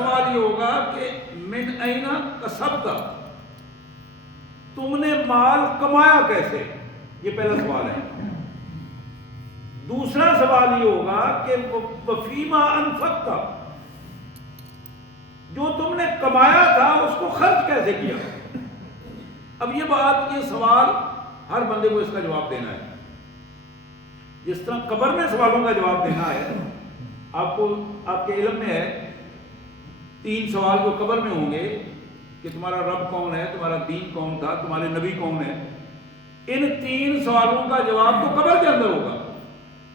سوال یہ ہوگا کہ من این کسبت، تم نے مال کمایا کیسے، یہ پہلا سوال ہے۔ دوسرا سوال یہ ہوگا کہ وفیما انفقت، جو تم نے کمایا تھا اس کو خرچ کیسے کیا۔ اب یہ بات، یہ سوال ہر بندے کو اس کا جواب دینا ہے۔ جس طرح قبر میں سوالوں کا جواب دینا ہے، آپ کو آپ کے علم میں ہے 3 سوال جو قبر میں ہوں گے کہ تمہارا رب کون ہے، تمہارا دین کون تھا، تمہارے نبی کون ہے۔ ان 3 سوالوں کا جواب تو قبر کے اندر ہوگا،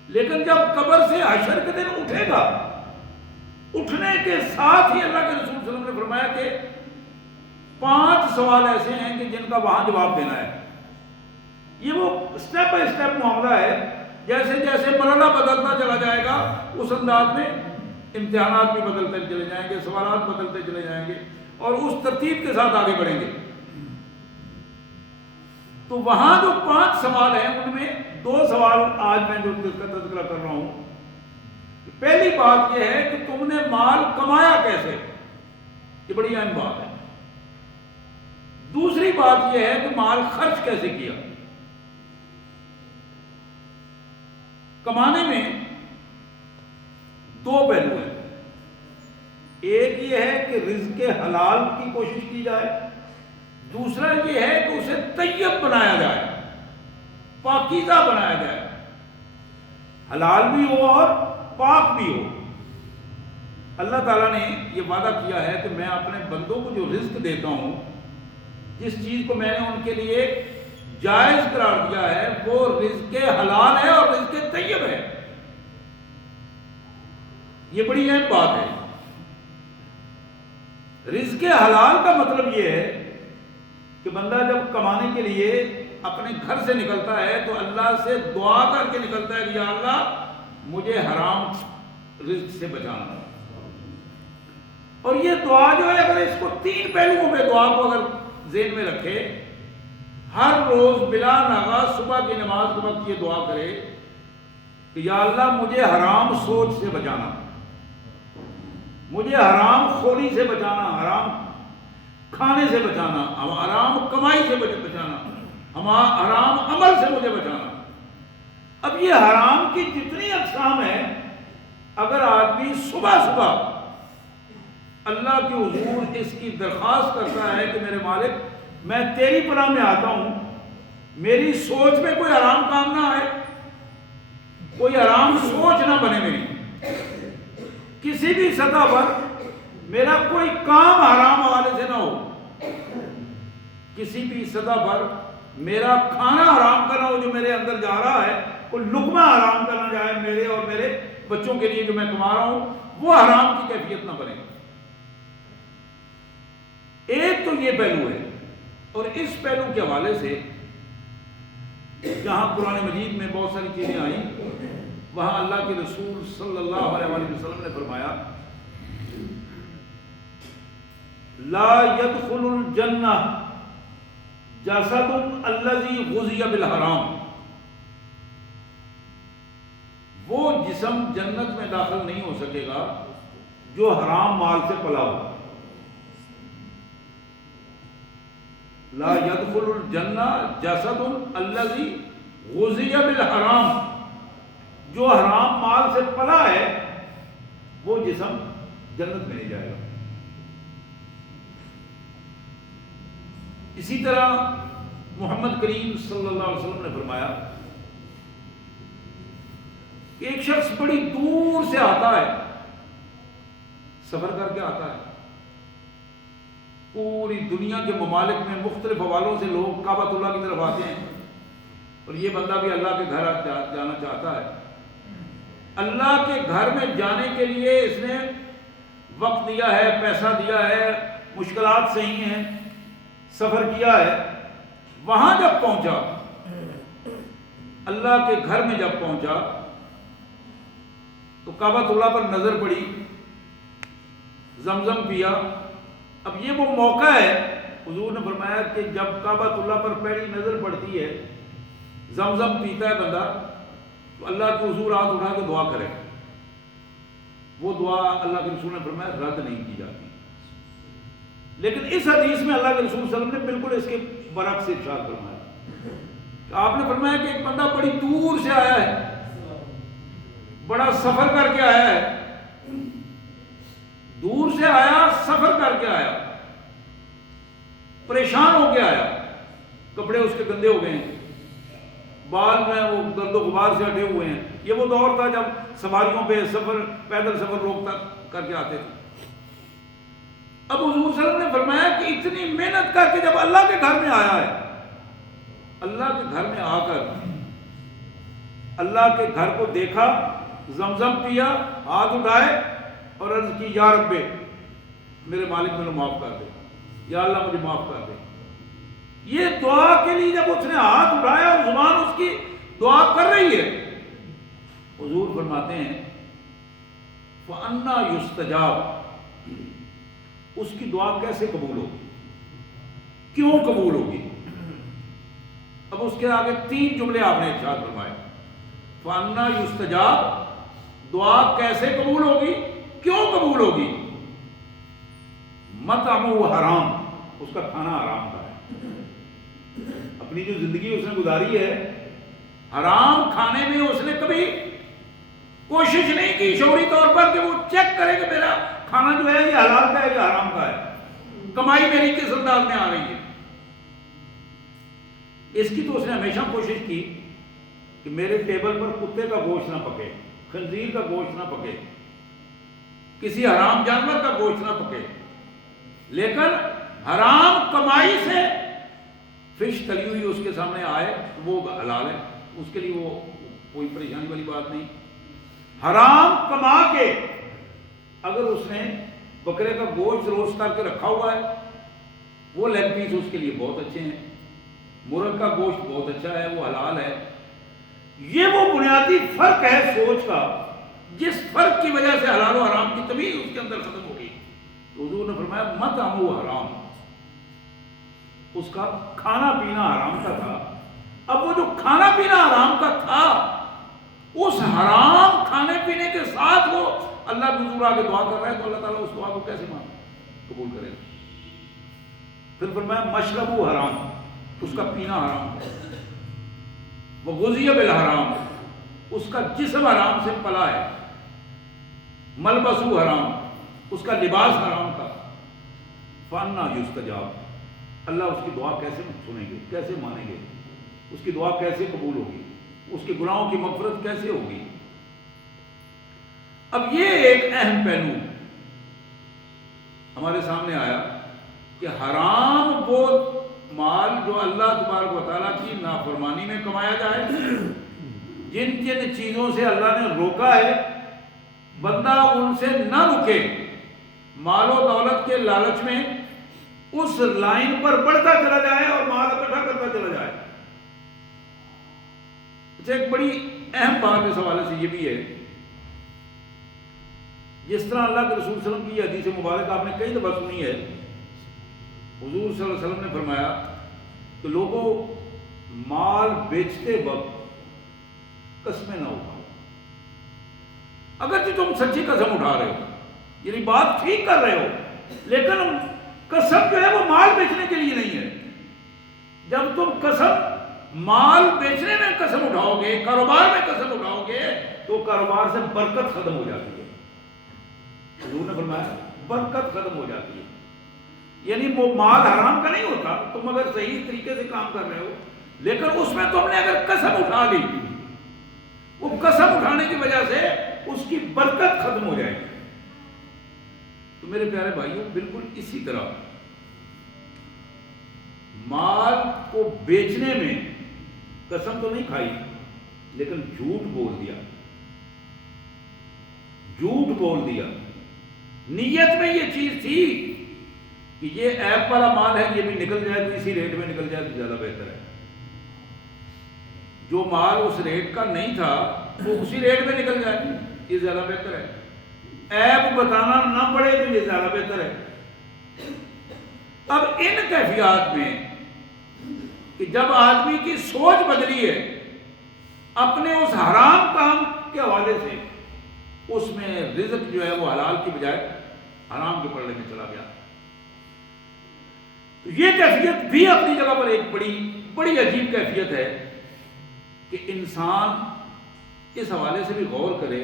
لیکن جب قبر سے حشر کے دن اٹھے گا، اٹھنے کے ساتھ ہی اللہ کے رسول صلی اللہ علیہ وسلم نے فرمایا کہ 5 سوال ایسے ہیں کہ جن کا وہاں جواب دینا ہے۔ یہ وہ سٹیپ بائی سٹیپ معاملہ ہے، جیسے جیسے مرحلہ بدلتا چلا جائے گا اس انداز میں امتحانات بھی بدلتے چلے جائیں گے، سوالات بدلتے چلے جائیں گے اور اس ترتیب کے ساتھ آگے بڑھیں گے۔ تو وہاں جو 5 سوال ہیں ان میں 2 سوال آج میں جو اس کا تذکرہ کر رہا ہوں۔ پہلی بات یہ ہے کہ تم نے مال کمایا کیسے، یہ بڑی اہم بات ہے۔ دوسری بات یہ ہے کہ مال خرچ کیسے کیا۔ کمانے میں 2 پہلو ہیں، ایک یہ ہے کہ رزق حلال کی کوشش کی جائے، دوسرا یہ ہے کہ اسے طیب بنایا جائے، پاکیزہ بنایا جائے، حلال بھی ہو اور پاک بھی ہو۔ اللہ تعالیٰ نے یہ وعدہ کیا ہے کہ میں اپنے بندوں کو جو رزق دیتا ہوں، جس چیز کو میں نے ان کے لیے جائز قرار دیا ہے، وہ رزق حلال ہے اور رزق طیب ہے۔ یہ بڑی اہم بات ہے۔ رزق حلال کا مطلب یہ ہے کہ بندہ جب کمانے کے لیے اپنے گھر سے نکلتا ہے تو اللہ سے دعا کر کے نکلتا ہے کہ یا اللہ مجھے حرام رزق سے بچانا۔ اور یہ دعا جو ہے، اگر اس کو 3 پہلوؤں پہ دعا کو اگر ذہن میں رکھے، ہر روز بلا ناغہ صبح کی نماز کے وقت یہ دعا کرے کہ یا اللہ مجھے حرام سوچ سے بچانا، مجھے حرام خوری سے بچانا، حرام کھانے سے بچانا، حرام کمائی سے بچانا، حرام عمل سے مجھے بچانا۔ اب یہ حرام کی جتنی اقسام ہیں، اگر آدمی صبح صبح اللہ کے حضور اس کی درخواست کرتا ہے کہ میرے مالک میں تیری پناہ میں آتا ہوں، میری سوچ میں کوئی حرام کام نہ آئے، کوئی حرام سوچ نہ بنے، میری کسی بھی سطح پر میرا کوئی کام حرام حوالے سے نہ ہو، کسی بھی سطح پر میرا کھانا حرام کا نہ ہو جو میرے اندر جا رہا ہے، کوئی لقمہ حرام کا نہ جائے میرے اور میرے بچوں کے لیے جو میں کما رہا ہوں، وہ حرام کی کیفیت نہ بنے۔ ایک تو یہ پہلو ہے، اور اس پہلو کے حوالے سے جہاں قرآن مجید میں بہت ساری چیزیں آئیں، وہاں اللہ کے رسول صلی اللہ علیہ وسلم نے فرمایا لا يدخل الجنہ جسد الذی غذی بالحرام، وہ جسم جنت میں داخل نہیں ہو سکے گا جو حرام مال سے پلا ہو۔ لا يدخل الجنہ جسد الذی غذی بالحرام، جو حرام مال سے پلا ہے وہ جسم جنت میں نہیں جائے گا۔ اسی طرح محمد کریم صلی اللہ علیہ وسلم نے فرمایا کہ ایک شخص بڑی دور سے آتا ہے، سفر کر کے آتا ہے، پوری دنیا کے ممالک میں مختلف حوالوں سے لوگ کعبۃ اللہ کی طرف آتے ہیں، اور یہ بندہ بھی اللہ کے گھر جانا چاہتا ہے۔ اللہ کے گھر میں جانے کے لیے اس نے وقت دیا ہے، پیسہ دیا ہے، مشکلات صحیح ہیں، سفر کیا ہے۔ وہاں جب پہنچا، اللہ کے گھر میں جب پہنچا تو کعبۃ اللہ پر نظر پڑی، زمزم پیا۔ اب یہ وہ موقع ہے، حضور نے فرمایا کہ جب کعبۃ اللہ پر پہلی نظر پڑتی ہے، زمزم پیتا ہے بندہ، تو اللہ کے حضور ہاتھ اٹھا کے دعا کرے وہ دعا اللہ کے رسول نے فرمایا رد نہیں کی جاتی. لیکن اس حدیث میں اللہ کے رسول صلی اللہ علیہ وسلم نے بالکل اس کے برعکس ارشاد فرمایا. آپ نے فرمایا کہ ایک بندہ بڑی دور سے آیا ہے, بڑا سفر کر کے آیا ہے, دور سے آیا, سفر کر کے آیا, پریشان ہو کے آیا, کپڑے اس کے گندے ہو گئے ہیں, بال میں وہ گرد و غبار سے ہٹے ہوئے ہیں. یہ وہ دور تھا جب سواریوں پہ سفر, پیدل سفر لوگ کر کے آتے تھے. اب حضور صلی اللہ علیہ وسلم نے فرمایا کہ اتنی محنت کر کے جب اللہ کے گھر میں آیا ہے, اللہ کے گھر میں آ کر اللہ کے گھر کو دیکھا, زمزم پیا, ہاتھ اٹھائے اور عرض کی یا رب میرے مالک مجھے معاف کر دے, یا اللہ مجھے معاف کر دے. یہ دعا کے لیے جب اس نے ہاتھ اٹھایا اور زبان اس کی دعا کر رہی ہے, حضور فرماتے ہیں فَأَنَّا يُسْتَجَابُ, اس کی دعا کیسے قبول ہوگی, کیوں قبول ہوگی؟ اب اس کے آگے 3 جملے آپ نے ارشاد فرمائے. فَأَنَّا يُسْتَجَابُ, دعا کیسے قبول ہوگی, کیوں قبول ہوگی؟ مطعمہ حرام, اس کا کھانا حرام کا ہے. اپنی جو زندگی اس نے گزاری ہے حرام کھانے میں, اس نے کبھی کوشش نہیں کی شعوری طور پر کہ وہ چیک کرے کہ میرا کھانا جو ہے یہ حلال کا ہے یا حرام کا ہے, کمائی میری کس انداز میں آ رہی ہے. اس کی تو اس نے ہمیشہ کوشش کی کہ میرے ٹیبل پر کتے کا گوشت نہ پکے, خنزیر کا گوشت نہ پکے, کسی حرام جانور کا گوشت نہ پکے. لیکن حرام کمائی سے فش تلی ہوئی اس کے سامنے آئے وہ حلال ہے, اس کے لیے وہ کوئی پریشانی والی بات نہیں. حرام کما کے اگر اس نے بکرے کا گوشت روسٹ کر کے رکھا ہوا ہے, وہ لیگ پیس اس کے لیے بہت اچھے ہیں, مرغ کا گوشت بہت اچھا ہے, وہ حلال ہے. یہ وہ بنیادی فرق ہے سوچ کا, جس فرق کی وجہ سے حلال و حرام کی تمیز اس کے اندر ختم ہو گئی. حضور نے فرمایا مطعمہ حرام, اس کا کھانا پینا حرام کا تھا. اب وہ جو کھانا پینا حرام کا تھا, اس حرام کھانے پینے کے ساتھ وہ اللہ کے حضور آگے دعا کر رہا ہے, تو اللہ تعالیٰ اس دعا کو کیسے قبول کرے گا؟ پھر فرمایا مشرب حرام, اس کا پینا حرام ہے. وہ غذی بالحرام, اس کا جسم حرام سے پلا ہے. ملبس حرام, اس کا لباس حرام کا. فَأَنَّا يُسْتَجَابُ, اللہ اس کی دعا کیسے سنیں گے, کیسے مانیں گے, اس کی دعا کیسے قبول ہوگی, اس کے گناہوں کی مغفرت کیسے ہوگی؟ اب یہ ایک اہم پہلو ہمارے سامنے آیا کہ حرام وہ مال جو اللہ تبارک و تعالیٰ کی نافرمانی میں کمایا جائے, جن جن چیزوں سے اللہ نے روکا ہے بندہ ان سے نہ رکے, مال و دولت کے لالچ میں اس لائن پر بڑھتا چلا جائے اور مال اکٹھا کرتا چلا جائے. ایک بڑی اہم بات اس حوالے سے یہ بھی ہے, جس طرح اللہ کے رسول صلی اللہ علیہ وسلم کی حدیث مبارک آپ نے کئی دفعہ سنی ہے, حضور صلی اللہ علیہ وسلم نے فرمایا کہ لوگوں مال بیچتے وقت قسمیں نہ اٹھاؤ. اگرچہ تم سچی قسم اٹھا رہے ہو, یعنی بات ٹھیک کر رہے ہو, لیکن قسم جو ہے وہ مال بیچنے کے لیے نہیں ہے. جب تم قسم مال بیچنے میں قسم اٹھاؤ گے, کاروبار میں قسم اٹھاؤ گے, تو کاروبار سے برکت ختم ہو جاتی ہے. حضور نے فرمایا برکت ختم ہو جاتی ہے. یعنی وہ مال حرام کا نہیں ہوتا, تم اگر صحیح طریقے سے کام کر رہے ہو, لیکن اس میں تم نے اگر قسم اٹھا لی, وہ قسم اٹھانے کی وجہ سے اس کی برکت ختم ہو جائے گی. تو میرے پیارے بھائیوں, بالکل اسی طرح مال کو بیچنے میں قسم تو نہیں کھائی, لیکن جھوٹ بول دیا, جھوٹ بول دیا. نیت میں یہ چیز تھی کہ یہ ایپ والا مال ہے, یہ بھی نکل جائے تو اسی ریٹ میں نکل جائے تو زیادہ بہتر ہے. جو مال اس ریٹ کا نہیں تھا وہ اسی ریٹ میں نکل جائے, یہ زیادہ بہتر ہے. ایپ بتانا نہ پڑے تو یہ زیادہ بہتر ہے. اب ان کیفیات میں کہ جب آدمی کی سوچ بدلی ہے اپنے اس حرام کام کے حوالے سے, اس میں رزق جو ہے وہ حلال کی بجائے حرام کے پلڑے میں چلا گیا. تو یہ کیفیت بھی اپنی جگہ پر ایک بڑی عجیب کیفیت ہے کہ انسان اس حوالے سے بھی غور کرے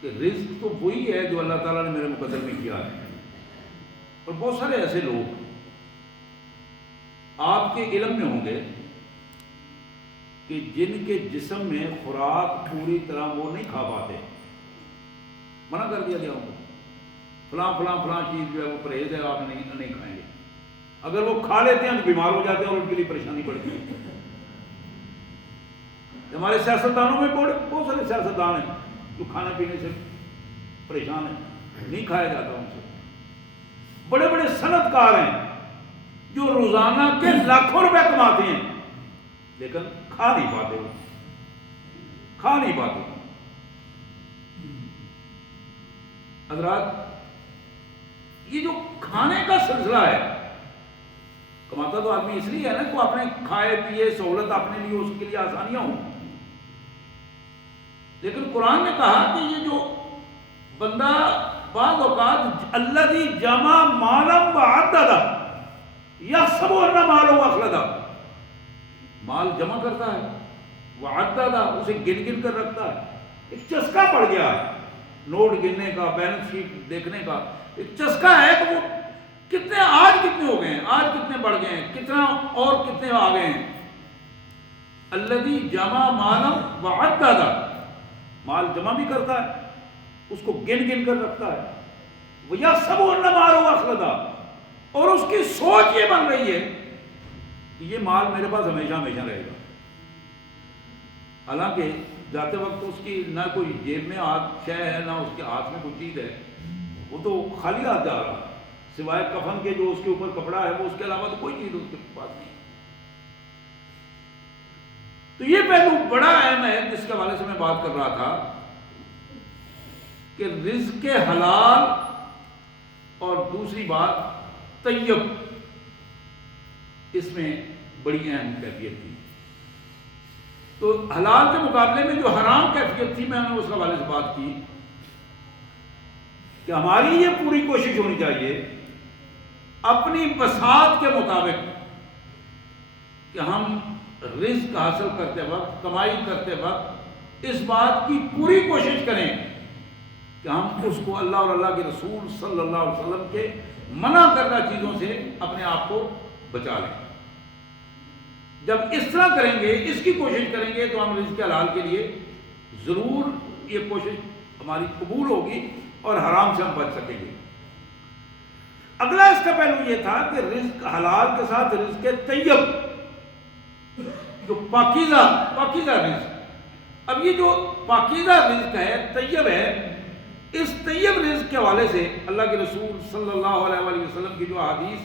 کہ رزق تو وہی ہے جو اللہ تعالیٰ نے میرے مقدر میں کیا ہے. اور بہت سارے ایسے لوگ آپ کے علم میں ہوں گے کہ جن کے جسم میں خوراک پوری طرح وہ نہیں کھا پاتے، منع کر دیا گیا ان کو، فلاں چیز جو ہے وہ پرہیز ہے، آپ نہیں کھائیں گے. اگر وہ کھا لیتے ہیں تو بیمار ہو جاتے ہیں اور ان کے لیے پریشانی بڑھتی ہے. ہمارے سیاستدانوں میں بہت سارے سیاستدان ہیں جو کھانے پینے سے پریشان ہیں، نہیں کھایا جاتا ان سے. بڑے بڑے صنعت کار ہیں جو روزانہ کے لاکھوں روپے کماتے ہیں لیکن کھا نہیں پاتے. حضرات، یہ جو کھانے کا سلسلہ ہے، کماتا تو آدمی اس لیے ہے نا کہ وہ اپنے کھائے پیے سہولت اپنے لیے، اس کے لیے آسانیاں ہوں. لیکن قرآن نے کہا کہ یہ جو بندہ بعض اوقات الذی جمع مالا وعددہ یحسب ان مالہ اخلدہ، مال جمع کرتا ہے، وعددہ اسے گن کر رکھتا ہے. ایک چسکا پڑ گیا ہے نوٹ گننے کا، بیلنس شیٹ دیکھنے کا، ایک چسکا ہے کہ وہ آج کتنے ہو گئے ہیں، آج کتنے بڑھ گئے ہیں، کتنا اور کتنے آ گئے ہیں. الذی جمع مالا وعددہ، مال جمع بھی کرتا ہے، اس کو گن کر رکھتا ہے. وَيَحْسَبُ أَنَّ مَالَهُ أَخْلَدَ، اور اس کی سوچ یہ بن رہی ہے کہ یہ مال میرے پاس ہمیشہ رہے گا. حالانکہ جاتے وقت اس کی نہ کوئی جیب میں شے ہے، نہ اس کے ہاتھ میں کوئی چیز ہے، وہ تو خالی ہاتھ جا رہا، سوائے کفن کے جو اس کے اوپر کپڑا ہے، وہ اس کے علاوہ تو کوئی چیز اس کے پاس نہیں. تو یہ پہلو بڑا اہم ہے جس کے حوالے سے میں بات کر رہا تھا کہ رزق حلال اور دوسری بات طیب، اس میں بڑی اہم کیفیت تھی. تو حلال کے مقابلے میں جو حرام کیفیت تھی، میں نے اس حوالے سے بات کی کہ ہماری یہ پوری کوشش ہونی چاہیے اپنی بساط کے مطابق کہ ہم رزق حاصل کرتے وقت، کمائی کرتے وقت اس بات کی پوری کوشش کریں کہ ہم اس کو اللہ اور اللہ کے رسول صلی اللہ علیہ وسلم کے منع کردہ چیزوں سے اپنے آپ کو بچا لیں. جب اس طرح کریں گے، اس کی کوشش کریں گے، تو ہم رزق حلال کے لیے ضرور یہ کوشش ہماری قبول ہوگی اور حرام سے ہم بچ سکیں گے. اگلا اس کا پہلو یہ تھا کہ رزق حلال کے ساتھ رزق طیب، جو پاکیزہ رزق. اب یہ جو پاکیزہ رزق ہے، طیب ہے، اس طیب رزق کے حوالے سے اللہ کے رسول صلی اللہ علیہ وآلہ وسلم کی جو احادیث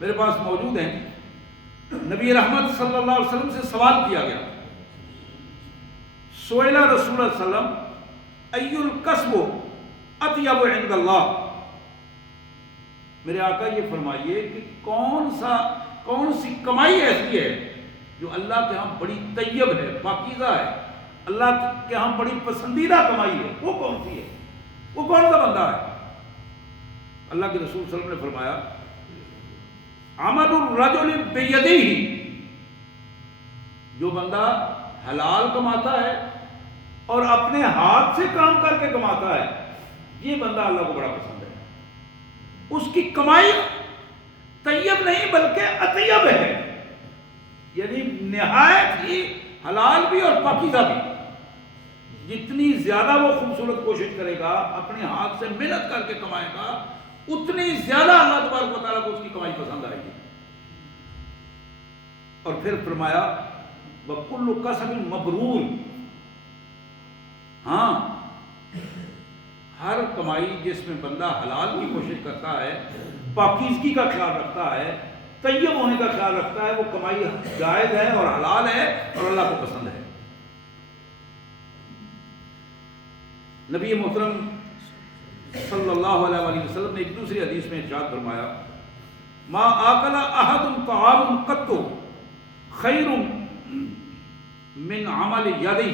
میرے پاس موجود ہیں، نبی رحمت صلی اللہ علیہ وسلم سے سوال کیا گیا. سئل رسول اللہ صلی اللہ علیہ وسلم ای الکسب اطیب عند اللہ، میرے آقا یہ فرمائیے کہ کون سی کمائی ایسی ہے جو اللہ کے ہاں بڑی طیب ہے، پاکیزہ ہے، اللہ کے ہاں بڑی پسندیدہ کمائی ہے، وہ کون سی ہے، وہ کون سا بندہ ہے؟ اللہ کے رسول صلی اللہ علیہ وسلم نے فرمایا عمل الرجل بیدیہ، جو بندہ حلال کماتا ہے اور اپنے ہاتھ سے کام کر کے کماتا ہے، یہ بندہ اللہ کو بڑا پسند ہے. اس کی کمائی طیب نہیں بلکہ اطیب ہے، یعنی نہایت ہی حلال بھی اور پاکیزہ بھی. جتنی زیادہ وہ خوبصورت کوشش کرے گا، اپنے ہاتھ سے محنت کر کے کمائے گا، اتنی زیادہ اللہ تبارک و تعالیٰ کو اس کی کمائی پسند آئے گی. اور پھر فرمایا وَكُلُّ كَسْبٍ مَبْرُورٍ، ہاں ہر کمائی جس میں بندہ حلال کی کوشش کرتا ہے، پاکیزگی کا خیال رکھتا ہے، طیب ہونے کا خیال رکھتا ہے، وہ کمائی جائز ہے اور حلال ہے اور اللہ کو پسند ہے. نبی محترم صلی اللہ علیہ وآلہ وسلم نے ایک دوسری حدیث میں ارشاد فرمایا ما آکل احد طعام قط خیر من عمل یدہ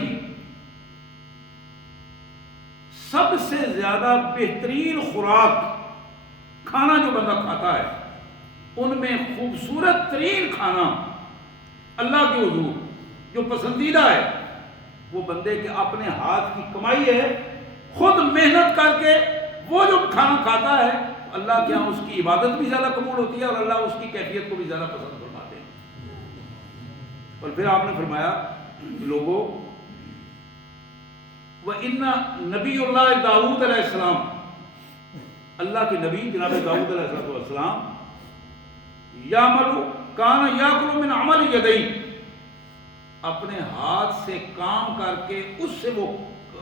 سب سے زیادہ بہترین خوراک کھانا جو بندہ کھاتا ہے ان میں خوبصورت ترین کھانا اللہ کے حضور جو پسندیدہ ہے وہ بندے کے اپنے ہاتھ کی کمائی ہے، خود محنت کر کے وہ جو کھانا کھاتا ہے اللہ کے یہاں اس کی عبادت بھی زیادہ قبول ہوتی ہے اور اللہ اس کی کیفیت کو بھی زیادہ پسند فرماتے ہیں۔ اور پھر آپ نے فرمایا لوگوں وَإِنَّ نبی اللہ داؤد علیہ السلام، اللہ کے نبی جناب داؤد علیہ السلام یعمل کان یاکل من عمل یدیہ، اپنے ہاتھ سے کام کر کے اس سے وہ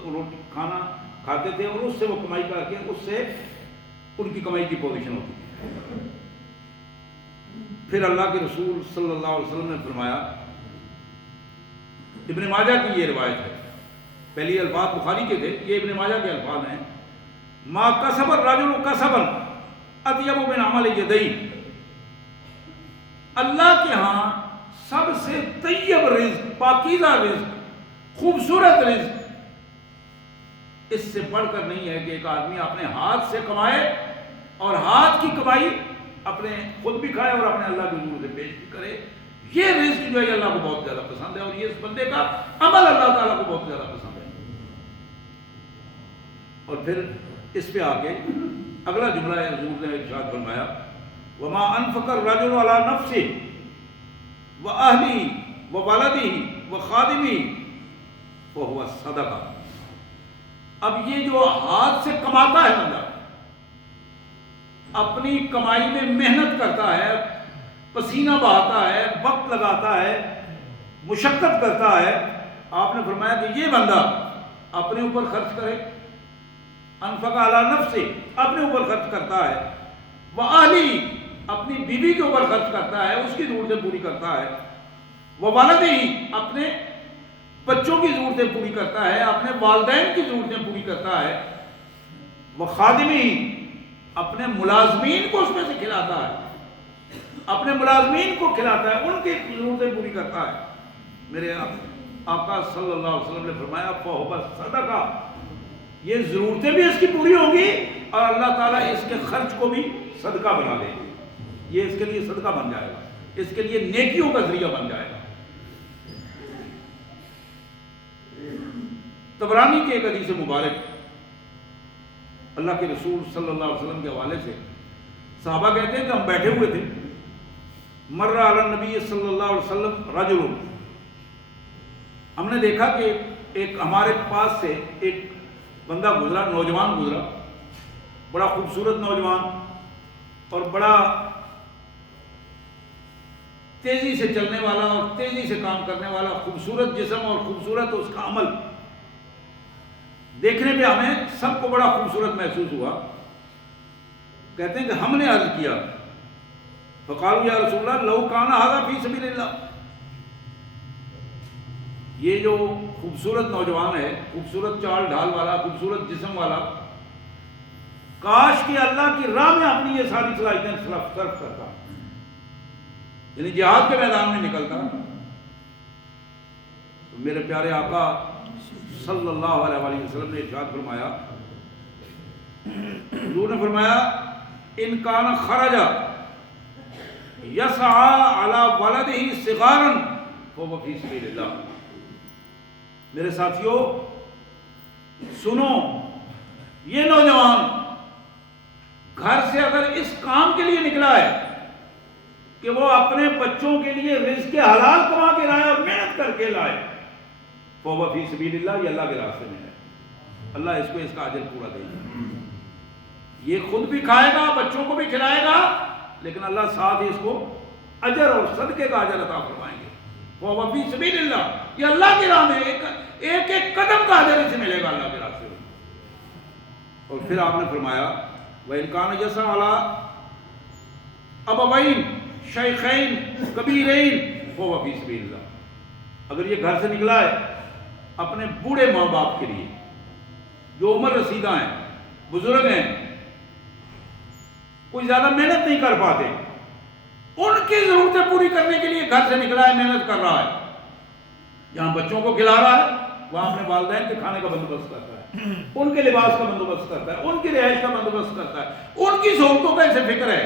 روٹی کھانا کھاتے تھے اور اس سے وہ کمائی کر کے اس سے ان کی کمائی کی پوزیشن ہوتی تھی۔ پھر اللہ کے رسول صلی اللہ علیہ وسلم نے فرمایا، ابن ماجہ کی یہ روایت ہے، پہلی الفاظ بخاری کے تھے، یہ ابن ماجہ کے الفاظ ہیں، ما کسب الرجل کسبا اطیب من عمل یدیہ، اللہ کے ہاں سب سے طیب رزق، پاکیزہ رزق، خوبصورت رزق اس سے بڑھ کر نہیں ہے کہ ایک آدمی اپنے ہاتھ سے کمائے اور ہاتھ کی کمائی اپنے خود بھی کھائے اور اپنے اللہ کے حضور سے پیش بھی کرے۔ یہ رزق جو ہے اللہ کو بہت زیادہ پسند ہے اور یہ اس بندے کا عمل اللہ تعالیٰ کو بہت زیادہ پسند ہے۔ اور پھر اس پہ آگے اگلا جملہ ہے، حضور نے ارشاد فرمایا وما انفق الرجل على نفسه وأهله وولده وخادمه فهو صدقہ۔ اب یہ جو ہاتھ سے کماتا ہے بندہ، اپنی کمائی میں محنت کرتا ہے، پسینہ بہاتا ہے، وقت لگاتا ہے، مشقت کرتا ہے، آپ نے فرمایا کہ یہ بندہ اپنے اوپر خرچ کرے، انفق علی نفسہ، اپنے اوپر خرچ کرتا ہے، وأہلہ، اپنی بیوی کے اوپر خرچ کرتا ہے، اس کی ضرورتیں پوری کرتا ہے، وولدہ، اپنے بچوں کی ضرورتیں پوری کرتا ہے، اپنے والدین کی ضرورتیں پوری کرتا ہے، وخادمہ، اپنے ملازمین کو اس میں سے کھلاتا ہے، اپنے ملازمین کو کھلاتا ہے، ان کی ضرورتیں پوری کرتا ہے۔ میرے آقا صلی اللہ علیہ وسلم نے فرمایا فہو صدقہ، یہ ضرورتیں بھی اس کی پوری ہوں گی اور اللہ تعالیٰ اس کے خرچ کو بھی صدقہ بنا دے گی، یہ اس کے لیے صدقہ بن جائے گا، اس کے لیے نیکیوں کا ذریعہ بن جائے گا۔ طبرانی کے ایک حدیث مبارک اللہ کے رسول صلی اللہ علیہ وسلم کے حوالے سے صحابہ کہتے ہیں کہ ہم بیٹھے ہوئے تھے، مر علی النبی صلی اللہ علیہ وسلم رجل، ہم نے دیکھا کہ ایک ہمارے پاس سے ایک بندہ گزرا، نوجوان گزرا، بڑا خوبصورت نوجوان اور بڑا تیزی سے چلنے والا اور تیزی سے کام کرنے والا، خوبصورت جسم اور خوبصورت اس کا عمل، دیکھنے پہ ہمیں سب کو بڑا خوبصورت محسوس ہوا۔ کہتے ہیں کہ ہم نے عرض کیا فقالوا یا رسول اللہ لو کان ھذا فی سبیل اللہ، یہ جو خوبصورت نوجوان ہے، خوبصورت چال ڈھال والا، خوبصورت جسم والا، کاش کہ اللہ کی راہ میں اپنی یہ ساری صلاحیتیں صرف کرتا، یعنی جہاد کے میدان میں نکلتا۔ تو میرے پیارے آقا صلی اللہ علیہ وآلہ وسلم نے ارشاد فرمایا، حضور نے فرمایا ان کان خرج یسعى علی ولدہ صغارا فهو فی سبیل اللہ۔ میرے ساتھیوں سنو، یہ نوجوان گھر سے اگر اس کام کے لیے نکلا ہے کہ وہ اپنے بچوں کے لیے رزق حلال کما کے لائے اور محنت کر کے لائے، فهو فی سبیل اللہ، یہ اللہ کے راستے میں ہے، اللہ اس کو اس کا اجر پورا دے گا۔ یہ خود بھی کھائے گا، بچوں کو بھی کھلائے گا، لیکن اللہ ساتھ ہی اس کو اجر اور صدقے کا اجر عطا فرمائیں گے۔ فهو فی سبیل اللہ، یہ اللہ کی راہ میں ایک ایک قدم کا اجر اسے ملے گا اللہ کے راستے میں۔ اور پھر آپ نے فرمایا وَإِنْ كَانَ يَسْعَىٰ عَلَىٰ أَبَوَيْنِ شَيْخَيْنِ كَبِيرَيْنِ فَهُوَ فِي سَبِيلِ اللَّهِ، اگر یہ گھر سے نکلا ہے اپنے بوڑھے ماں باپ کے لیے جو عمر رسیدہ ہیں، بزرگ ہیں، کوئی زیادہ محنت نہیں کر پاتے، ان کی ضرورتیں پوری کرنے کے لیے گھر سے نکلا ہے، محنت کر رہا ہے، یہاں بچوں کو کھلا رہا ہے، وہاں اپنے والدین کے کھانے کا بندوبست کرتا ہے، ان کے لباس کا بندوبست کرتا ہے، ان کی رہائش کا بندوبست کرتا ہے، ان کی سہولتوں کا اسے فکر ہے۔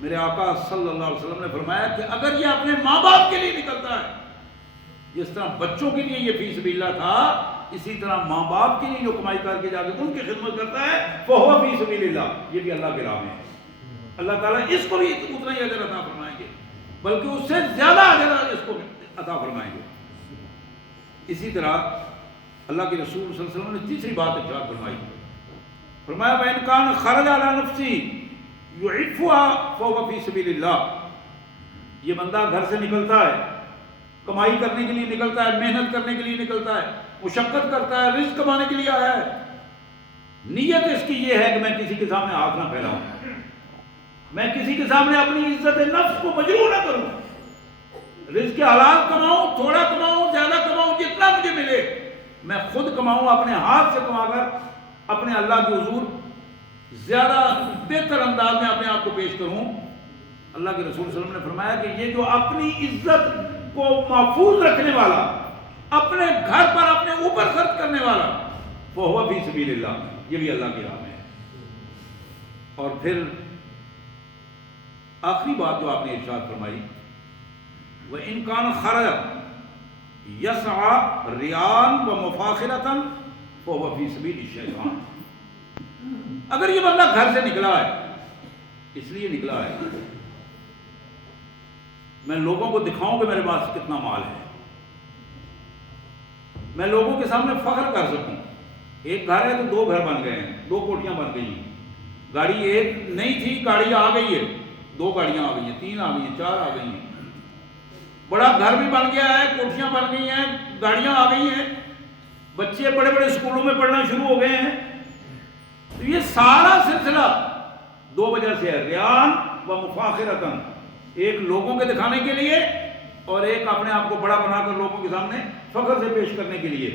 میرے آقا صلی اللہ علیہ وسلم نے فرمایا کہ اگر یہ اپنے ماں باپ کے لیے نکلتا ہے، جس طرح بچوں کے لیے یہ فی سبیل اللہ تھا، اسی طرح ماں باپ کے لیے جو کمائی کر کے جا کے ان کی خدمت کرتا ہے، فہو فی سبیل اللہ، یہ بھی اللہ کے راہ میں ہے۔ اللہ تعالیٰ اس کو بھی اتنا ہی اجر عطا فرمائیں گے، بلکہ اس سے زیادہ اجر اس کو عطا فرمائیں گے۔ اسی طرح اللہ کے رسول صلی اللہ علیہ وسلم نے تیسری بات ارشاد فرمائی، فرمایا وَإِنْ كَانَ خَرَجَ عَلَى نَفْسِهِ يُعِفُّهَا فَهُوَ فِي سَبِيلِ اللَّهِ۔ یہ بندہ گھر سے نکلتا ہے، کمائی کرنے کے لیے نکلتا ہے، محنت کرنے کے لیے نکلتا ہے، مشقت کرتا ہے، رزق کمانے کے لیے آیا ہے، نیت اس کی یہ ہے کہ میں کسی کے سامنے ہاتھ نہ پھیلاؤں، میں کسی کے سامنے اپنی عزت نفس کو مجروح نہ کروں، رزق حلال کماؤں، تھوڑا کماؤں، زیادہ کماؤں، جتنا مجھے ملے میں خود کماؤں، اپنے ہاتھ سے کما کر اپنے اللہ کے حضور زیادہ بہتر انداز میں اپنے آپ کو پیش کروں۔ اللہ کے رسول صلی اللہ علیہ وسلم نے فرمایا کہ یہ جو اپنی عزت کو محفوظ رکھنے والا، اپنے گھر پر اپنے اوپر خرچ کرنے والا، فَهُوَ فِي سَبِيلِ اللَّهِ، یہ بھی اللہ کی راہ میں ہے۔ اور پھر آخری بات جو آپ نے ارشاد فرمائی، وَإِنْ كَانَ خَرَجَ يَسْعَى رِيَاءً وَمُفَاخِرَةً فَهُوَ فِي سَبِيلِ الشَّيْطَانِ۔ اگر یہ بندہ گھر سے نکلا ہے، اس لیے نکلا ہے میں لوگوں کو دکھاؤں کہ میرے پاس کتنا مال ہے، میں لوگوں کے سامنے فخر کر سکوں، ایک گھر ہے تو دو گھر بن گئے ہیں، دو کوٹھیاں بن گئی ہیں، گاڑی ایک نہیں تھی، گاڑی آ گئی ہے، دو گاڑیاں آ گئی ہیں، تین آ گئی ہیں، چار آ گئی ہیں، بڑا گھر بھی بن گیا ہے، کوٹھیاں بن گئی ہیں، گاڑیاں آ گئی ہیں، بچے بڑے بڑے اسکولوں میں پڑھنا شروع ہو گئے ہیں۔ تو یہ سارا سلسلہ دو وجہ سے ہے، ریان و مفاخرتن، ایک لوگوں کے دکھانے کے لیے اور ایک اپنے آپ کو بڑا بنا کر لوگوں کے سامنے فخر سے پیش کرنے کے لیے۔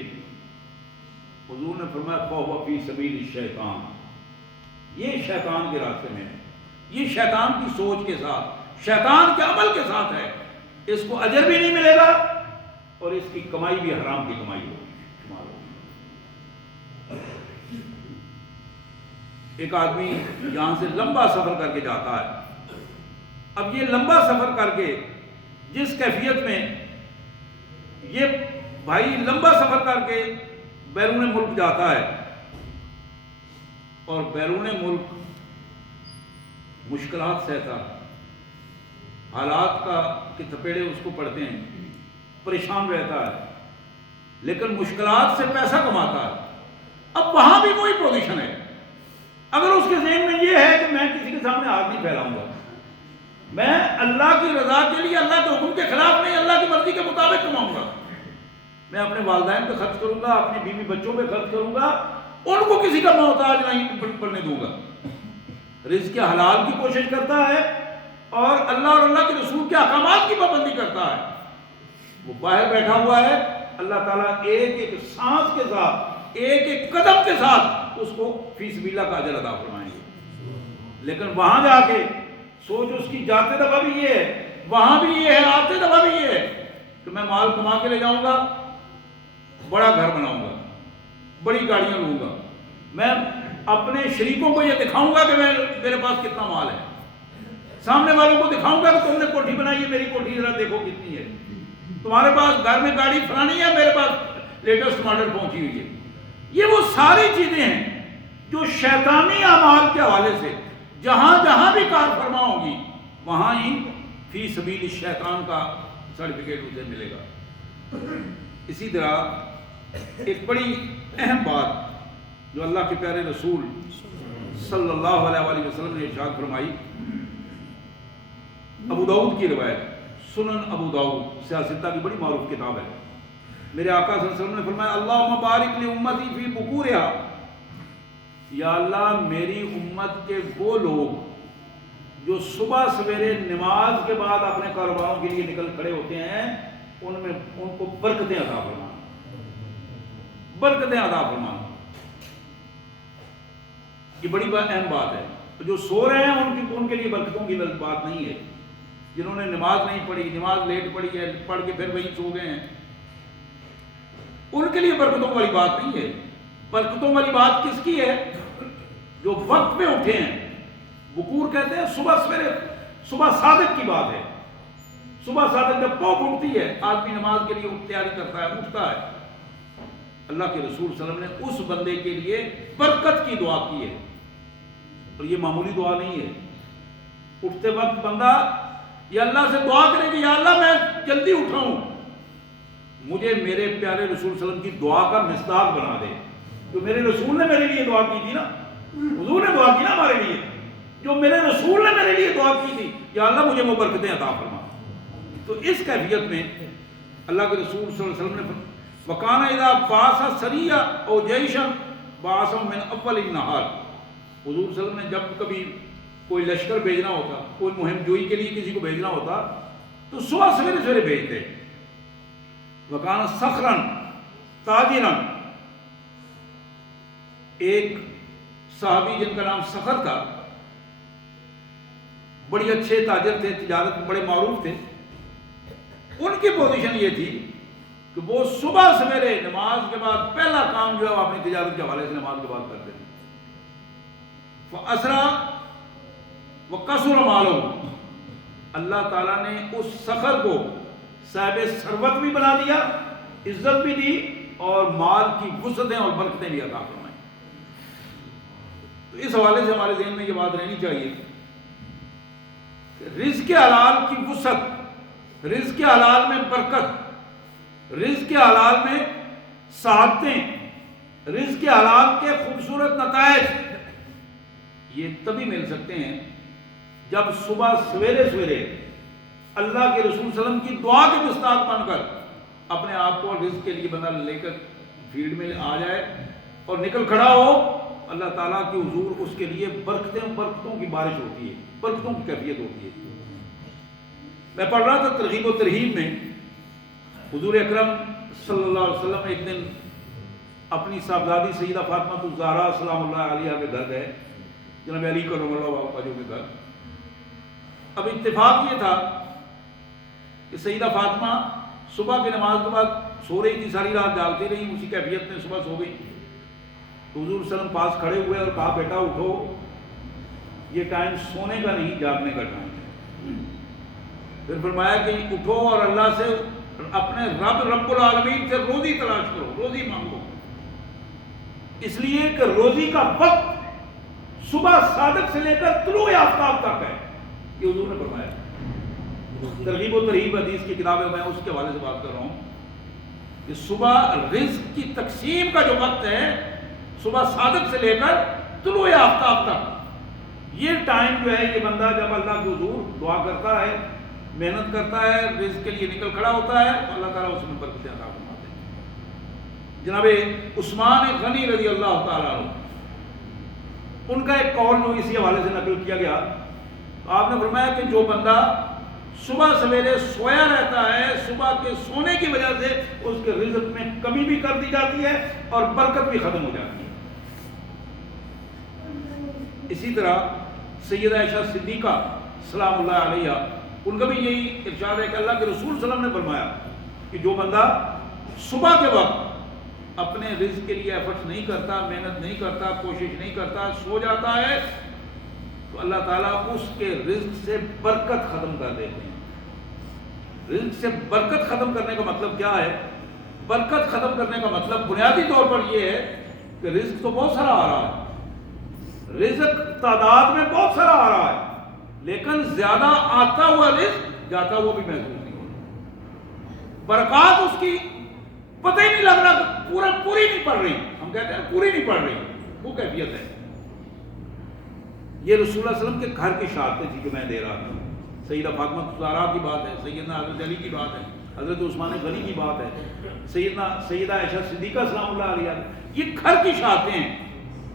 حضور نے فرمایا فَهُوَ فِي سَبِيلِ الشَّيْطَانِ، یہ شیطان کے راستے میں ہے، یہ شیطان کی سوچ کے ساتھ، شیطان کے عمل کے ساتھ ہے، اس کو اجر بھی نہیں ملے گا اور اس کی کمائی بھی حرام کی کمائی ہوگی۔ ایک آدمی یہاں سے لمبا سفر کر کے جاتا ہے، اب یہ لمبا سفر کر کے جس کیفیت میں یہ بھائی لمبا سفر کر کے بیرون ملک جاتا ہے اور بیرون ملک مشکلات سہتا، حالات کا کہ تھپیڑے اس کو پڑتے ہیں، پریشان رہتا ہے، لیکن مشکلات سے پیسہ کماتا ہے۔ اب وہاں بھی وہی پوزیشن ہے، اگر اس کے ذہن میں یہ ہے کہ میں کسی کے سامنے ہاتھ نہیں پھیلاؤں گا، میں اللہ کی رضا کے لیے، اللہ کے حکم کے خلاف نہیں، اللہ کی مرضی کے مطابق کماؤں گا، میں اپنے والدین پہ خرچ کروں گا، اپنی بیوی بچوں پہ خرچ کروں گا، ان کو کسی کا محتاج نہیں بننے دوں گا، رزق حلال کی کوشش کرتا ہے اور اللہ اور اللہ کے رسول کے احکامات کی پابندی کرتا ہے، وہ باہر بیٹھا ہوا ہے، اللہ تعالیٰ ایک ایک سانس کے ساتھ، ایک ایک قدم کے ساتھ اس کو فی سبیل اللہ کا اجر عطا فرمائیں گے۔ لیکن وہاں جا کے سوچ اس کی جاتے دفعہ بھی یہ ہے، وہاں بھی یہ ہے، آتے دفعہ بھی یہ ہے کہ میں مال کما کے لے جاؤں گا، بڑا گھر بناؤں گا، بڑی گاڑیاں لوں گا، میں اپنے شریکوں کو یہ دکھاؤں گا کہ میرے پاس کتنا مال ہے، سامنے والوں کو دکھاؤں گا کہ تم نے کوٹھی بنائی ہے، میری کوٹھی ذرا دیکھو کتنی ہے، تمہارے پاس گھر میں گاڑی فلانی ہے، میرے پاس لیٹسٹ ماڈل پہنچی ہوئی ہے۔ یہ وہ ساری چیزیں ہیں جو شیطانی اعمال کے حوالے سے جہاں جہاں بھی کار فرما ہوگی وہاں ہی فی سبیل الشیطان کا سرٹیفکیٹ اسے ملے گا۔ اسی طرح ایک بڑی اہم بات جو اللہ کے پیارے رسول صلی اللہ علیہ وسلم نے ارشاد فرمائی، ابو داؤد کی روایت، سنن ابو داؤد سیاستہ کی بڑی معروف کتاب ہے، میرے آقا صلی اللہ علیہ وسلم نے فرمایا اللہم بارک لی امتی فی بکورہا، یا اللہ میری امت کے وہ لوگ جو صبح سویرے نماز کے بعد اپنے کاروباروں کے لیے نکل کھڑے ہوتے ہیں ان کو برکتیں عطا فرما، برکتیں عطا فرما، یہ بڑی اہم بات ہے۔ جو سو رہے ہیں ان کے لیے برکتوں کی بات نہیں ہے، جنہوں نے نماز نہیں پڑھی، نماز لیٹ پڑھی ہے، پڑھ کے پھر وہیں سو گئے ہیں، ان کے لیے برکتوں والی بات نہیں ہے. برکتوں والی بات کس کی ہے؟ جو وقت پہ اٹھے ہیں. بکور کہتے ہیں صبح سویرے، صبح صادق کی بات ہے. صبح صادق جب پاؤں اٹھتی ہے، آدمی نماز کے لیے تیاری کرتا ہے، اٹھتا ہے. اللہ کے رسول صلی اللہ علیہ وسلم نے اس بندے کے لیے برکت کی دعا کی ہے. اور یہ معمولی دعا نہیں ہے. اٹھتے وقت بندہ یہ اللہ سے دعا کرے کہ یا اللہ میں جلدی اٹھا ہوں، مجھے میرے پیارے رسول صلی اللہ علیہ وسلم کی دعا کا مصداق بنا دے. جو میرے رسول نے میرے لیے دعا کی تھی نا، حضور نے دعا کی نا ہمارے لیے، جو میرے رسول نے میرے لیے دعا کی تھی، یا اللہ مجھے وہ برکتیں عطا فرما. تو اس کیفیت میں اللہ کے رسول صلی اللہ علیہ وسلم نے وَكَانَ إِذَا بَعَثَ سَرِيًّا أَوْ جَيْشًا بَعَثَهُم مِّنْ أَوَّلِ النَّهَارِ. حضور صلی اللہ علیہ وسلم نے جب کبھی کوئی لشکر بھیجنا ہوتا، کوئی مہم جوئی کے لیے کسی کو بھیجنا ہوتا، تو صبح سویرے سویرے بھیجتے. وَكَانَ صَخْرًا تَاجِرًا. ایک صحابی جن کا نام صخر تھا، بڑی اچھے تاجر تھے، تجارت میں بڑے معروف تھے. ان کی پوزیشن یہ تھی کہ وہ صبح سویرے نماز کے بعد پہلا کام جو ہے وہ اپنی تجارت کے حوالے سے نماز کے بعد کرتے تھے. فَأَسْرَا وَقَصُرَ مَالُهُ. اللہ تعالیٰ نے اس صخر کو صاحب ثروت بھی بنا دیا، عزت بھی دی، اور مال کی وسعتیں اور برکتیں بھی عطا فرمائیں. تو اس حوالے سے ہمارے ذہن میں یہ بات رہنی چاہیے کہ رزق حلال کی وسعت، رزق حلال میں برکت، رزق حلال میں سعادتیں، رزق حلال کے خوبصورت نتائج یہ تبھی مل سکتے ہیں جب صبح سویرے سویرے اللہ کے رسول صلی اللہ علیہ وسلم کی دعا کے مصداق بن کر اپنے آپ کو رزق کے لیے بندہ لے کر فیلڈ میں آ جائے اور نکل کھڑا ہو. اللہ تعالیٰ کے حضور اس کے لیے برکتوں کی بارش ہوتی ہے، برکتوں کی کیفیت ہوتی ہے. میں پڑھ رہا تھا ترغیب و ترہیب میں، حضور اکرم صلی اللہ علیہ وسلم ایک دن اپنی صاحبزادی سیدہ فاطمہ الزہرا سلام اللہ علیہ کے گھر گئے، جناب علی کرم اللہ وجہہ کے گھر. اب اتفاق یہ تھا کہ سیدہ فاطمہ صبح کی نماز کے بعد سو رہی تھی، ساری رات جاگتی رہی، اسی کیفیت میں صبح سو گئی. حضور صلی اللہ علیہ وسلم پاس کھڑے ہوئے اور کہا بیٹا اٹھو، یہ ٹائم سونے کا نہیں جاگنے کا ٹائم ہے. پھر فرمایا کہ اٹھو اور اللہ سے، اپنے رب العالمین سے روزی تلاش کرو، روزی مانگو. اس لیے کہ روزی کا وقت صبح صادق سے لے کر طلوع آفتاب تک ہے، یہ حضور نے فرمایا. ترغیب و ترہیب حدیث کی کتاب ہے، میں اس کے حوالے سے بات کر رہا ہوں کہ صبح رزق کی تقسیم کا جو وقت ہے، صبح صادق سے لے کر طلوع آفتاب تک، یہ ٹائم جو ہے، یہ بندہ جب اللہ کے حضور دعا کرتا ہے، محنت کرتا ہے، رزق کے لیے نکل کھڑا ہوتا ہے، تو اللہ تعالیٰ اس میں برکتیں عطا فرماتے ہیں. جناب عثمان غنی رضی اللہ تعالیٰ عنہ، ان کا ایک قول جو اسی حوالے سے نقل کیا گیا، تو آپ نے فرمایا کہ جو بندہ صبح سویرے سویا رہتا ہے، صبح کے سونے کی وجہ سے اس کے رزق میں کمی بھی کر دی جاتی ہے اور برکت بھی ختم ہو جاتی ہے. اسی طرح سیدہ عائشہ صدیقہ سلام اللہ علیہ، ان کا بھی یہی ارشاد ہے کہ اللہ کے رسول صلی اللہ علیہ وسلم نے فرمایا کہ جو بندہ صبح کے وقت اپنے رزق کے لیے ایفرٹس نہیں کرتا، محنت نہیں کرتا، کوشش نہیں کرتا، سو جاتا ہے، تو اللہ تعالیٰ اس کے رزق سے برکت ختم کر دیتے ہیں. رزق سے برکت ختم کرنے کا مطلب کیا ہے؟ برکت ختم کرنے کا مطلب بنیادی طور پر یہ ہے کہ رزق تو بہت سارا آ رہا ہے، رزق تعداد میں بہت سارا آ رہا ہے، لیکن زیادہ آتا ہوا رزق جاتا ہوا بھی محسوس نہیں ہوتا. برکات اس کی پتہ ہی نہیں لگ رہا کہ پوری نہیں پڑ رہی. ہم کہتے ہیں پوری نہیں پڑ رہی، وہ کیفیت ہے. یہ رسول اللہ صلی اللہ علیہ وسلم کے گھر کی شہادتیں تھی جو میں دے رہا تھا. سیدہ فاطمہ الزہرا کی بات ہے، سیدنا حضرت علی کی بات ہے، حضرت عثمان غنی کی بات ہے، سیدہ عائشہ صدیقہ سلام اللہ علیہ، یہ گھر کی شہادتیں ہیں.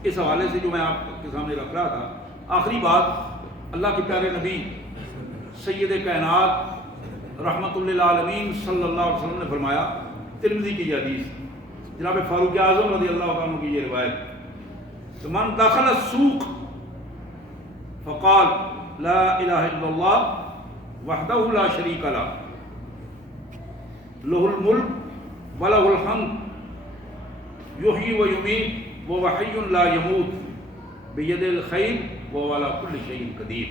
اس حوالے سے جو میں آپ کے سامنے رکھ رہا تھا، آخری بات اللہ کے پیارے نبی سید کائنات رحمت للعالمین صلی اللہ علیہ وسلم نے فرمایا، ترمذی کی یہ حدیث، جناب فاروق اعظم رضی اللہ عنہ کی یہ روایت، من دخل السوق فقال لا الہ الا اللہ وحدہ لا شریک لہ لہ الملک ولہ الحمد یحیی و یمیت وہ حی لا یموت بید الخیر وہ علی کل شیء قدیر.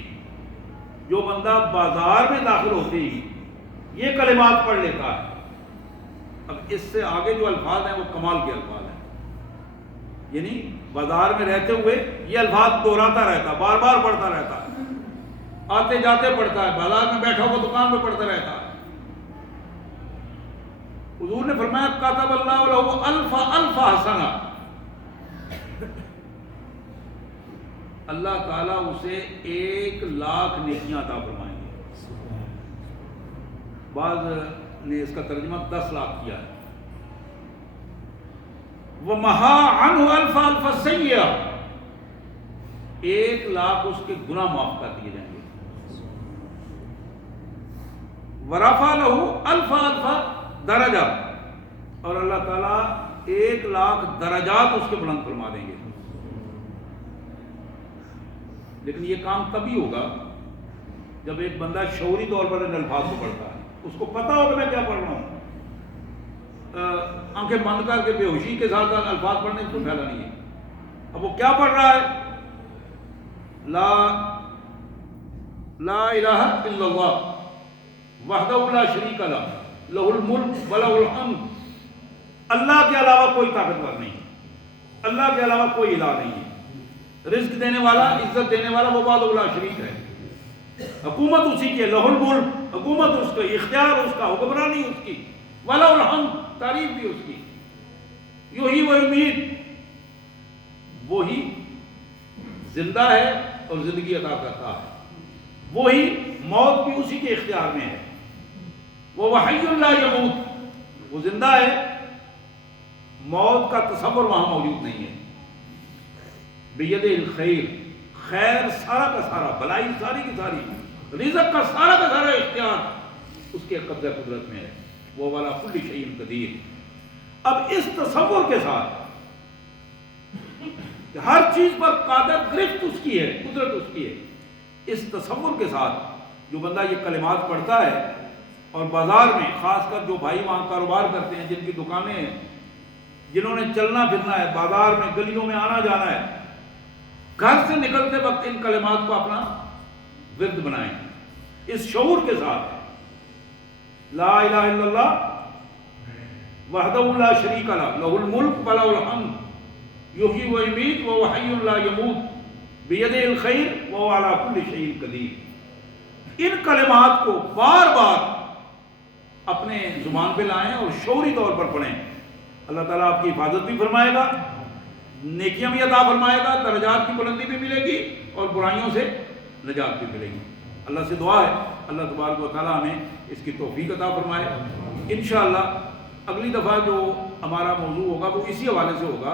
جو بندہ بازار میں داخل ہوتے ہی یہ کلمات پڑھ لیتا ہے، اب اس سے آگے جو الفاظ ہیں وہ کمال کے الفاظ ہیں. یعنی بازار میں رہتے ہوئے یہ الفاظ دہراتا رہتا، بار بار پڑھتا رہتا ہے، آتے جاتے پڑھتا ہے، بازار میں بیٹھا ہوا دکان میں پڑھتا رہتا ہے. حضور نے فرمایا کتب اللہ لہ الف الف حسنہ، اللہ تعالیٰ اسے 1,00,000 نیکیاں عطا فرمائیں گے. بعض نے اس کا ترجمہ 10 لاکھ کیا ہے. وَمَحَا عَنْهُ أَلْفَ أَلْفَ السَّيِّئَةِ، 1,00,000 اس کے گناہ معاف کر دیے جائیں گے. وَرَفَعَ لَهُ أَلْفَ أَلْفَ درجہ، اور اللہ تعالیٰ 1,00,000 درجات اس کے بلند فرما دیں گے. لیکن یہ کام تبھی ہوگا جب ایک بندہ شعوری طور پر ان الفاظ کو پڑھتا ہے، اس کو پتہ ہوگا میں کیا پڑھ رہا ہوں. آنکھیں بند کر کے بے ہوشی کے ساتھ الفاظ پڑھنے سے پھیلا نہیں ہے. اب وہ کیا پڑھ رہا ہے؟ لا الہ الا اللہ وحدہ لا شریک لہ لہ الملک ولہ الحمد. اللہ کے علاوہ کوئی طاقتور نہیں، اللہ کے علاوہ کوئی الہ نہیں ہے. رزق دینے والا، عزت دینے والا وہ وحدہ لا شریک ہے. حکومت اسی کی ہے، لہ الملک، حکومت اس کا، اختیار اس کا، حکمرانی اس کی، وَلَهُ الْحَمْدُ، تعریف بھی اس کی. یحیی و یمیت، وہی زندہ ہے اور زندگی عطا کرتا ہے. وہی موت بھی اسی کے اختیار میں ہے. وہ حی لا یموت، وہ زندہ ہے، موت کا تصور وہاں موجود نہیں ہے. بید الخیر، خیر سارا کا سارا، بلائی ساری کی ساری، رزق کا سارا اختیار اس کے قبضہ قدرت میں ہے. وہ والا کل شیء قدیر. اب اس تصور کے ساتھ کہ ہر چیز پر قادر، گرفت اس کی ہے، قدرت اس کی ہے، اس تصور کے ساتھ جو بندہ یہ کلمات پڑھتا ہے، اور بازار میں خاص کر جو بھائی وہاں کاروبار کرتے ہیں، جن کی دکانیں ہیں، جنہوں نے چلنا پھرنا ہے، بازار میں گلیوں میں آنا جانا ہے، گھر سے نکلتے وقت ان کلمات کو اپنا ورد بنائیں اس شعور کے ساتھ. لا الہ الا اللہ وحدہ لا شریک لہ لہ الملک ولہ الحمد یحیی و یمیت وہو حی لا یموت بیدہ الخیر وہو علی کل شیء قدیر. ان کلمات کو بار بار اپنے زبان پہ لائیں اور شعوری طور پر پڑھیں. اللہ تعالیٰ آپ کی حفاظت بھی فرمائے گا، نیکیاں بھی عطا فرمائے گا، درجات کی بلندی بھی ملے گی اور برائیوں سے نجات بھی ملے گی. اللہ سے دعا ہے اللہ تبارک و تعالیٰ ہمیں اس کی توفیق عطا فرمائے. انشاءاللہ اگلی دفعہ جو ہمارا موضوع ہوگا وہ اسی حوالے سے ہوگا